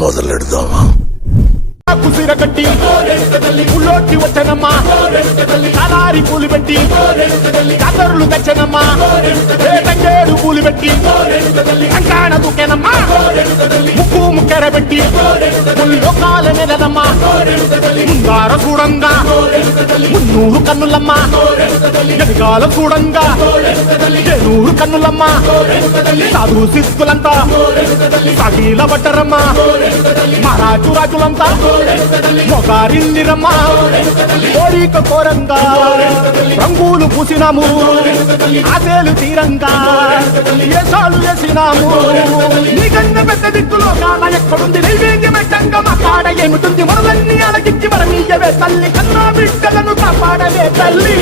మొదలెడదామా? కుసిర కట్టి పుల్లోటి వచ్చనమ్మా, కలారి పూలు పెట్టి కదరులు తెచ్చనమ్మా, తంగేడు పూలు పెట్టి కంకాణ దుకేనమ్మా, ముక్కు ముక్కెర పెట్టి ముల్లోకాల నెలనమ్మా, ముందార చూడంగా మున్నూరు కన్నులమ్మా, వెనకాల చూడంగా ఏనూరు కన్నులమ్మా, సాధు శిస్తులంతా సగీల పట్టరమ్మా, మహారాజు రాజులంతా మొగారిందిరమ్మా, కోరిక కోరంగా రంగులు పూసినాము, ఆశలు తీరంగా ఏసాలు వేసినాము, నీకన్నా పెద్ద దిక్కులో కాన ఎక్కడుంది నైవేద్యం పెట్టంగా మా కాడ ఏమిటుంది, మనలన్నీ అలగించి మరమీయవే తల్లి, కన్నా బిడ్డలను కాపాడవే తల్లి.